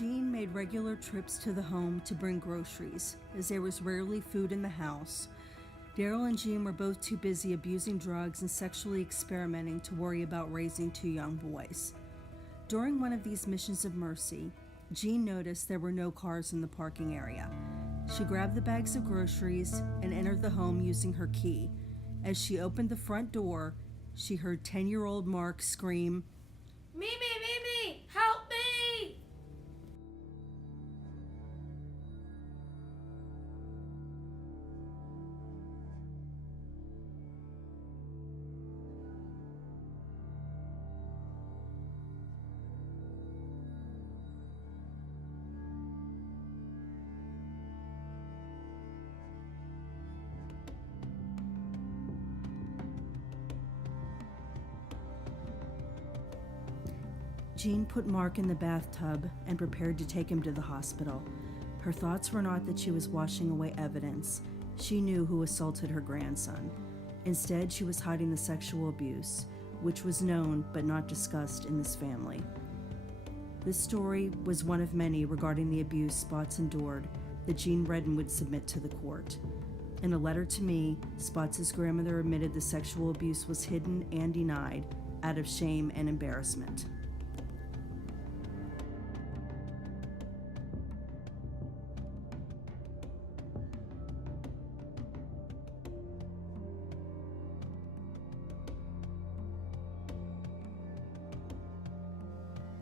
Jean made regular trips to the home to bring groceries, as there was rarely food in the house. Daryl and Jean were both too busy abusing drugs and sexually experimenting to worry about raising two young boys. During one of these missions of mercy, Jean noticed there were no cars in the parking area. She grabbed the bags of groceries and entered the home using her key. As she opened the front door, she heard 10-year-old Mark scream, Mimi, help me! Jean put Mark in the bathtub and prepared to take him to the hospital. Her thoughts were not that she was washing away evidence. She knew who assaulted her grandson. Instead, she was hiding the sexual abuse, which was known but not discussed in this family. This story was one of many regarding the abuse Spotz endured that Jean Redden would submit to the court. In a letter to me, Spotz's grandmother admitted the sexual abuse was hidden and denied out of shame and embarrassment.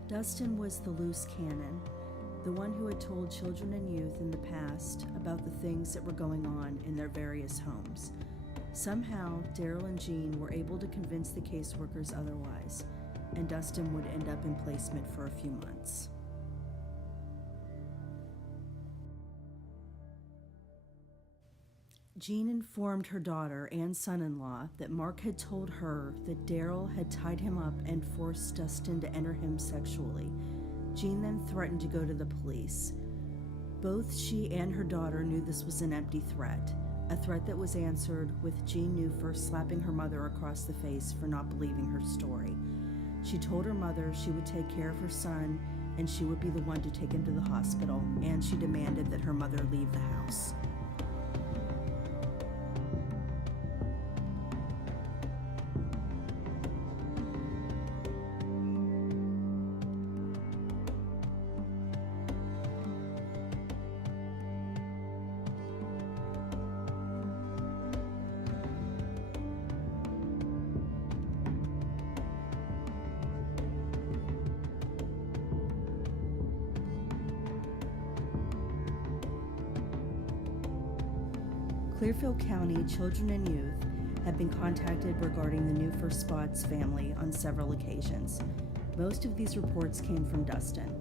Dustin was the loose cannon, the one who had told children and youth in the past about the things that were going on in their various homes. Somehow, Daryl and Jean were able to convince the caseworkers otherwise, and Dustin would end up in placement for a few months. Jean informed her daughter and son-in-law that Mark had told her that Daryl had tied him up and forced Dustin to enter him sexually. Jean then threatened to go to the police. Both she and her daughter knew this was an empty threat, a threat that was answered with Jean knew first slapping her mother across the face for not believing her story. She told her mother she would take care of her son and she would be the one to take him to the hospital, and she demanded that her mother leave the house. Clearfield County Children and Youth have been contacted regarding the new First Spotz family on several occasions. Most of these reports came from Dustin.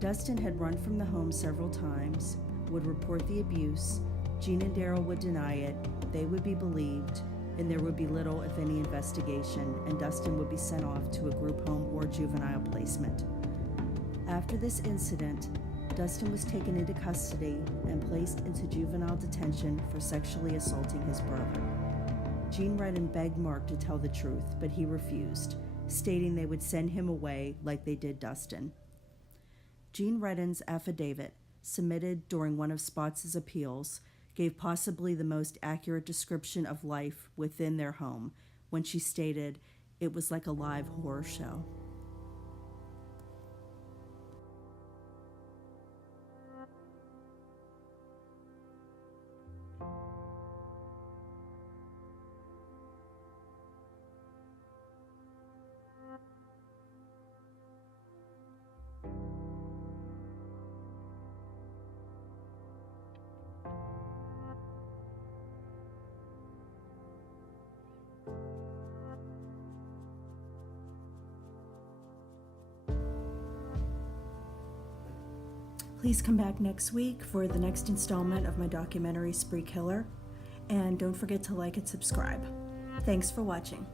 Dustin had run from the home several times, would report the abuse, Jean and Daryl would deny it, they would be believed, and there would be little, if any, investigation, and Dustin would be sent off to a group home or juvenile placement. After this incident, Dustin was taken into custody and placed into juvenile detention for sexually assaulting his brother. Jean Redden begged Mark to tell the truth, but he refused, stating they would send him away like they did Dustin. Jean Redden's affidavit, submitted during one of Spotz's appeals, gave possibly the most accurate description of life within their home when she stated it was like a live horror show. Please come back next week for the next installment of my documentary Spree Killer, and don't forget to like and subscribe. Thanks for watching.